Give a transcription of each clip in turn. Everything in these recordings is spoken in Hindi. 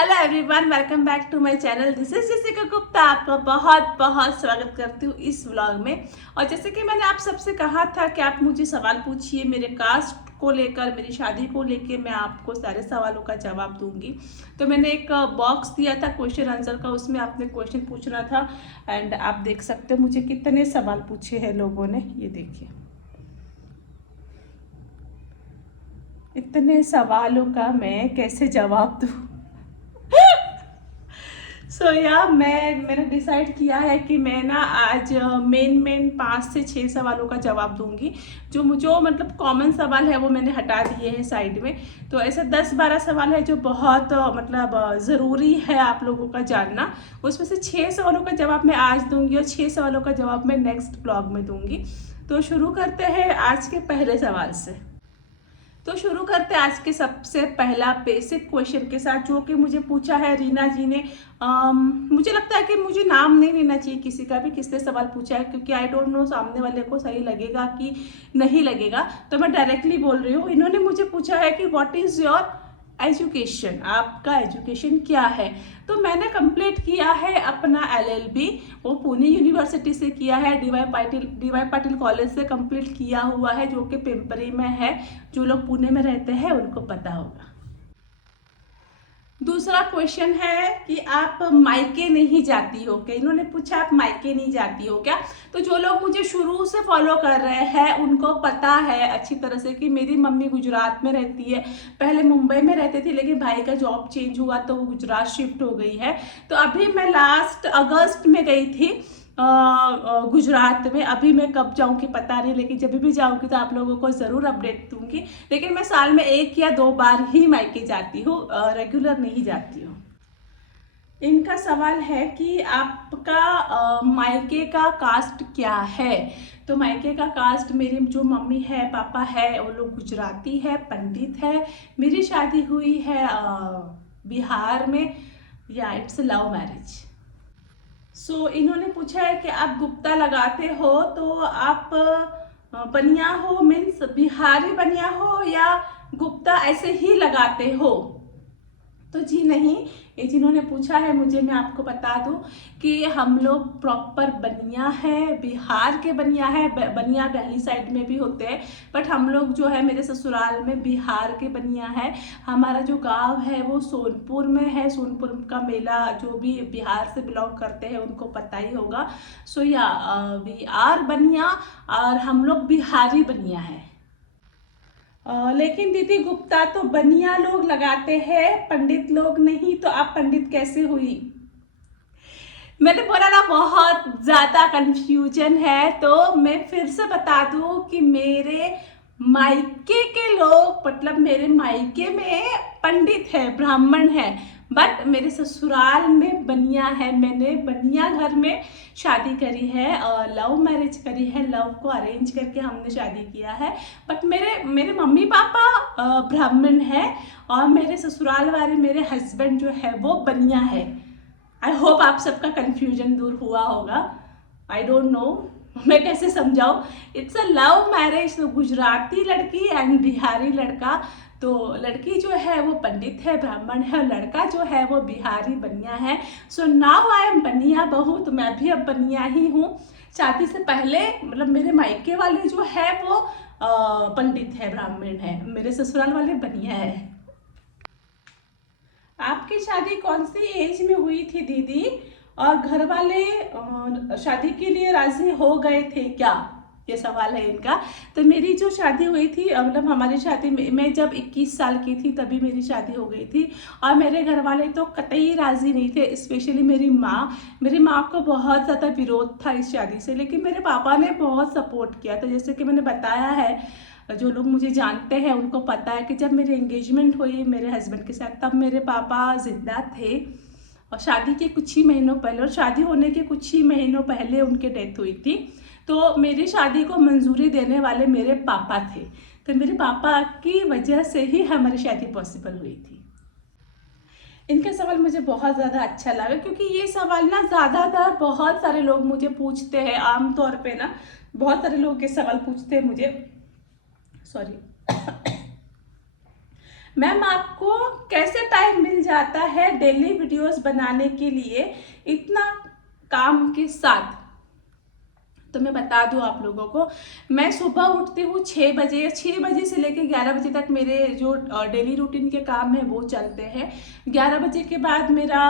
Hello everyone, welcome back to my channel. This is Jessica Gupta. आपका बहुत बहुत स्वागत करती हूँ इस व्लॉग में। और जैसे कि मैंने आप सबसे कहा था कि आप मुझे सवाल पूछिए मेरे कास्ट को लेकर, मेरी शादी को लेकर, मैं आपको सारे सवालों का जवाब दूंगी। तो मैंने एक बॉक्स दिया था क्वेश्चन आंसर का, उसमें आपने क्वेश्चन पूछना था। एंड आप देख सकते हो मुझे कितने सवाल पूछे हैं लोगों ने। ये देखिए, इतने सवालों का मैं कैसे जवाब दूँ। मैंने डिसाइड किया है कि मैं ना आज मेन 5 से 6 सवालों का जवाब दूंगी। जो मतलब कॉमन सवाल है वो मैंने हटा दिए हैं साइड में। तो ऐसे 10-12 सवाल है जो बहुत ज़रूरी है आप लोगों का जानना। उसमें से 6 सवालों का जवाब मैं आज दूंगी और 6 सवालों का जवाब मैं नेक्स्ट ब्लॉग में दूंगी। तो शुरू करते हैं आज के पहले सवाल से। तो शुरू करते हैं आज के सबसे पहला बेसिक क्वेश्चन के साथ, जो कि मुझे पूछा है रीना जी ने। मुझे लगता है कि मुझे नाम नहीं लेना चाहिए किसी का भी, किसने सवाल पूछा है, क्योंकि आई डोंट नो सामने वाले को सही लगेगा कि नहीं लगेगा। तो मैं डायरेक्टली बोल रही हूँ। इन्होंने मुझे पूछा है कि व्हाट इज़ योर एजुकेशन, आपका एजुकेशन क्या है। तो मैंने कंप्लीट किया है अपना LLB, वो पुणे यूनिवर्सिटी से किया है, डी वाई पाटिल कॉलेज से कंप्लीट किया हुआ है, जो कि पिंपरी में है। जो लोग पुणे में रहते हैं उनको पता होगा। दूसरा क्वेश्चन है कि आप मायके नहीं जाती हो क्या। इन्होंने पूछा आप मायके नहीं जाती हो क्या। तो जो लोग मुझे शुरू से फॉलो कर रहे हैं उनको पता है अच्छी तरह से कि मेरी मम्मी गुजरात में रहती है। पहले मुंबई में रहते थे, लेकिन भाई का जॉब चेंज हुआ तो वो गुजरात शिफ्ट हो गई है। तो अभी मैं लास्ट अगस्त में गई थी गुजरात में। अभी मैं कब जाऊंगी पता नहीं, लेकिन जब भी जाऊंगी तो आप लोगों को ज़रूर अपडेट दूंगी। लेकिन मैं साल में 1 या 2 बार ही मायके जाती हूँ, रेगुलर नहीं जाती हूँ। इनका सवाल है कि आपका मायके का कास्ट क्या है। तो मायके का कास्ट, मेरी जो मम्मी है पापा है वो लोग गुजराती है, पंडित है। मेरी शादी हुई है बिहार में। या इट्स लव मैरिज। इन्होंने पूछा है कि आप गुप्ता लगाते हो तो आप बनिया हो, मीन्स बिहारी बनिया हो, या गुप्ता ऐसे ही लगाते हो। तो जी नहीं, ये जिन्होंने पूछा है मुझे, मैं आपको बता दूं कि हम लोग प्रॉपर बनिया है, बिहार के बनिया है। बनिया दिल्ली साइड में भी होते हैं, बट हम लोग जो है मेरे ससुराल में बिहार के बनिया है। हमारा जो गांव है वो सोनपुर में है। सोनपुर का मेला जो भी बिहार से बिलोंग करते हैं उनको पता ही होगा। वी आर बनिया, और हम लोग बिहारी बनिया है। लेकिन दीदी गुप्ता तो बनिया लोग लगाते हैं, पंडित लोग नहीं। तो आप पंडित कैसे हुई। मैंने बोला ना बहुत ज्यादा कंफ्यूजन है। तो मैं फिर से बता दूं कि मेरे मायके के लोग, मतलब मेरे मायके में पंडित है, ब्राह्मण है, बट मेरे ससुराल में बनिया है। मैंने बनिया घर में शादी करी है और लव मैरिज करी है। लव को अरेंज करके हमने शादी किया है। बट मेरे मेरे मम्मी पापा ब्राह्मण है, और मेरे ससुराल वाले मेरे हस्बैंड जो है वो बनिया है। आई होप आप सबका कंफ्यूजन दूर हुआ होगा। आई डोंट नो मैं कैसे समझाऊं। It's a love marriage. तो गुजराती लड़की एंड बिहारी लड़का। तो लड़की जो है वो पंडित है, ब्राह्मण है, और लड़का जो है वो बिहारी बनिया है। सो नाउ आई एम बनिया बहू। तो मैं भी अब बनिया ही हूँ। शादी से पहले मतलब मेरे मायके वाले जो है वो पंडित है, ब्राह्मण है। मेरे ससुराल वाले बनिया है। आपकी शादी कौन सी एज में हुई थी दीदी, और घर वाले शादी के लिए राजी हो गए थे क्या। ये सवाल है इनका। तो मेरी जो शादी हुई थी, मतलब हमारी शादी में मैं जब 21 साल की थी तभी मेरी शादी हो गई थी। और मेरे घर वाले तो कतई राजी नहीं थे, स्पेशली मेरी माँ को बहुत ज़्यादा विरोध था इस शादी से। लेकिन मेरे पापा ने बहुत सपोर्ट किया। तो जैसे कि मैंने बताया है, जो लोग मुझे जानते हैं उनको पता है कि जब मेरी एंगेजमेंट हुई मेरे हस्बैंड के साथ, तब मेरे पापा जिंदा थे। और शादी के कुछ ही महीनों पहले, और शादी होने के कुछ ही महीनों पहले उनकी डेथ हुई थी। तो मेरी शादी को मंजूरी देने वाले मेरे पापा थे। तो मेरे पापा की वजह से ही हमारी शादी पॉसिबल हुई थी। इनका सवाल मुझे बहुत ज़्यादा अच्छा लगा, क्योंकि ये सवाल ना ज़्यादातर बहुत सारे लोग मुझे पूछते हैं। आमतौर पे ना बहुत सारे लोग ये सवाल पूछते हैं मुझे। सॉरी। मैम आपको कैसे टाइम मिल जाता है डेली वीडियोस बनाने के लिए इतना काम के साथ? तो मैं बता दूं आप लोगों को, मैं सुबह उठती हूँ 6 बजे। 6 बजे से लेकर 11 बजे तक मेरे जो डेली रूटीन के काम है वो चलते हैं। 11 बजे के बाद मेरा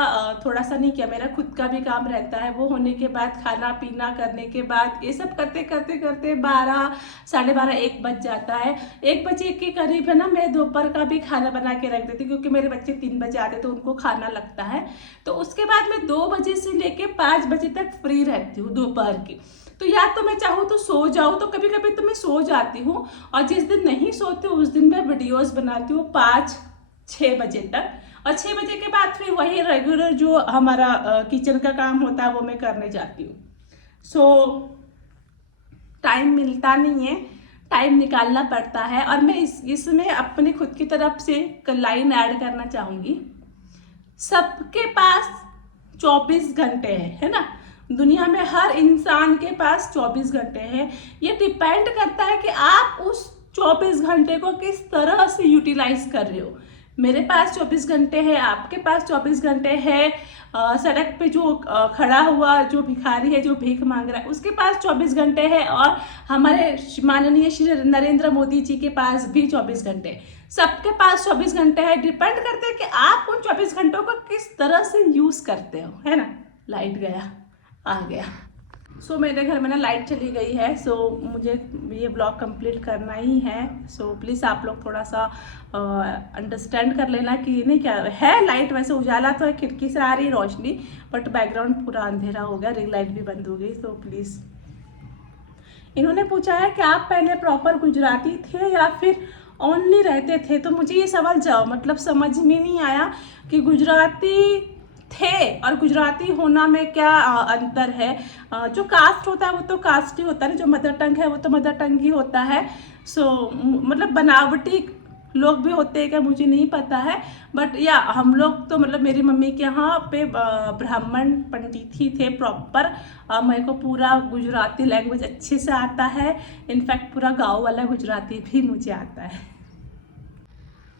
थोड़ा सा नहीं किया, मेरा खुद का भी काम रहता है। वो होने के बाद खाना पीना करने के बाद ये सब करते करते करते 12, 12:30, 1 बज जाता है। 1 बजे के करीब है ना, मैं दोपहर का भी खाना बना के रख देती, क्योंकि मेरे बच्चे 3 बजे आते तो उनको खाना लगता है। तो उसके बाद मैं 2 बजे से लेकर 5 बजे तक फ्री रहती हूँ दोपहर की। तो या तो मैं चाहूँ तो सो जाऊँ, तो कभी कभी तो मैं सो जाती हूँ, और जिस दिन नहीं सोती हूँ उस दिन मैं वीडियोस बनाती हूँ 5-6 बजे तक। और 6 बजे के बाद फिर वही रेगुलर जो हमारा किचन का काम होता है वो मैं करने जाती हूँ। सो टाइम मिलता नहीं है, टाइम निकालना पड़ता है। और मैं इसमें अपनी खुद की तरफ से एक लाइन ऐड करना चाहूँगी। सबके पास 24 घंटे है ना, दुनिया में हर इंसान के पास 24 घंटे हैं। ये डिपेंड करता है कि आप उस 24 घंटे को किस तरह से यूटिलाइज कर रहे हो। मेरे पास 24 घंटे हैं, आपके पास 24 घंटे हैं। सड़क पे जो खड़ा हुआ जो भिखारी है, जो भीख मांग रहा है, उसके पास 24 घंटे हैं। और हमारे माननीय श्री नरेंद्र मोदी जी के पास भी 24 घंटे। सबके पास 24 घंटे है। डिपेंड करते हैं कि आप उन 24 घंटों को किस तरह से यूज करते हो, है ना। लाइट गया, आ गया। सो मेरे घर में ना लाइट चली गई है। सो मुझे ये ब्लॉग कंप्लीट करना ही है। सो प्लीज़ आप लोग थोड़ा सा अंडरस्टैंड कर लेना कि नहीं क्या है। लाइट वैसे उजाला तो है, खिड़की से आ रही रोशनी, बट बैकग्राउंड पूरा अंधेरा हो गया, रिंग लाइट भी बंद हो गई। So please. इन्होंने पूछा है कि आप पहले प्रॉपर गुजराती थे या फिर ओनली रहते थे। तो मुझे ये सवाल मतलब समझ में नहीं आया कि गुजराती थे और गुजराती होना में क्या अंतर है। जो कास्ट होता है वो तो कास्ट ही होता है, जो मदर टंग है वो तो मदर टंग ही होता है। सो मतलब बनावटी लोग भी होते हैं क्या, मुझे नहीं पता है। बट या हम लोग तो मतलब मेरी मम्मी के यहाँ पे ब्राह्मण पंडित ही थे प्रॉपर। मेरे को पूरा गुजराती लैंग्वेज अच्छे से आता है। इनफैक्ट पूरा गाँव वाला गुजराती भी मुझे आता है।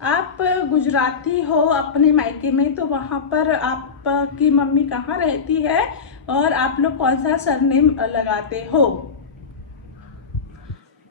आप गुजराती हो अपने मायके में, तो वहाँ पर आपकी मम्मी कहाँ रहती है और आप लोग कौन सा सरनेम लगाते हो?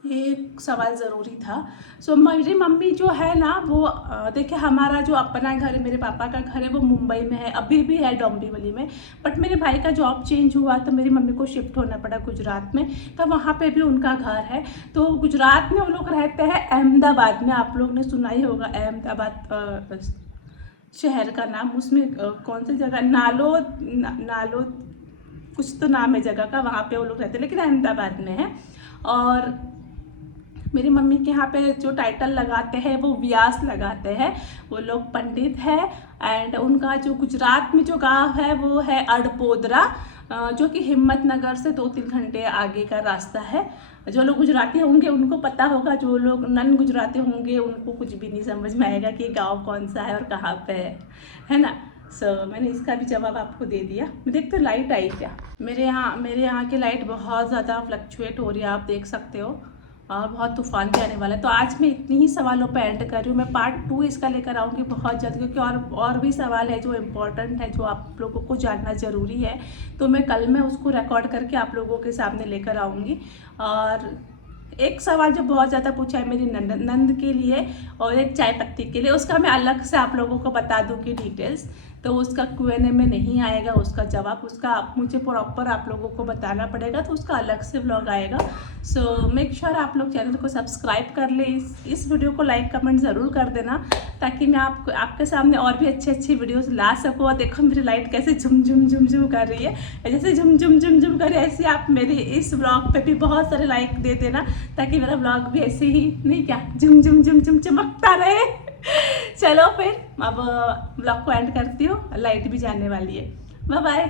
ये सवाल ज़रूरी था। सो मेरी मम्मी जो है ना वो देखिए, हमारा जो अपना घर है, मेरे पापा का घर है वो मुंबई में है, अभी भी है डोंबिवली में। बट मेरे भाई का जॉब चेंज हुआ तो मेरी मम्मी को शिफ्ट होना पड़ा गुजरात में, तो वहाँ पे भी उनका घर है। तो गुजरात में वो लोग रहते हैं अहमदाबाद में। आप लोग ने सुना ही होगा अहमदाबाद शहर का नाम। उसमें कौन सी जगह, नालो कुछ तो नाम है जगह का, वहाँ पे वो लोग रहते हैं, लेकिन अहमदाबाद में है। और मेरी मम्मी के यहाँ पे जो टाइटल लगाते हैं वो व्यास लगाते हैं। वो लोग पंडित है। एंड उनका जो गुजरात में जो गांव है वो है अड़पोदरा, जो कि हिम्मतनगर से 2-3 घंटे आगे का रास्ता है। जो लोग गुजराती होंगे उनको पता होगा, जो लोग नन गुजराती होंगे उनको कुछ भी नहीं समझ में आएगा कि गाँव कौन सा है और कहाँ पे है ना। सो मैंने इसका भी जवाब आपको दे दिया। मैं देखते हो लाइट आई क्या। मेरे यहाँ की लाइट बहुत ज़्यादा फ्लक्चुएट हो रही है, आप देख सकते हो। और बहुत तूफान भी आने वाला है। तो आज मैं इतनी ही सवालों पर एंड कर रही हूँ। मैं पार्ट 2 इसका लेकर आऊँगी बहुत जल्द, क्योंकि और भी सवाल है जो इम्पोर्टेंट है, जो आप लोगों को जानना ज़रूरी है। तो मैं कल में उसको रिकॉर्ड करके आप लोगों के सामने लेकर आऊँगी। और एक सवाल जो बहुत ज़्यादा पूछा है मेरी नंद के लिए और एक चाय पत्ती के लिए, उसका मैं अलग से आप लोगों को बता दूँगी डिटेल्स। तो उसका Q&A में नहीं आएगा उसका जवाब, उसका मुझे प्रॉपर आप लोगों को बताना पड़ेगा, तो उसका अलग से व्लॉग आएगा। सो मेक श्योर आप लोग चैनल को सब्सक्राइब कर ले। इस वीडियो को लाइक कमेंट ज़रूर कर देना, ताकि मैं आपके सामने और भी अच्छी वीडियोस ला सकूँ। और देखो मेरी लाइट कैसे झुम झुम झुम झुम कर रही है, जैसे झुम झुम झुम झुम कर रही है ऐसे आप मेरे इस ब्लॉग पे भी बहुत सारे लाइक दे देना, ताकि मेरा ब्लॉग भी ऐसे ही नहीं क्या झुम झुम झुम झुम चमकता रहे। चलो फिर अब ब्लॉग को एंड करती हूँ, लाइट भी जाने वाली है। Bye bye.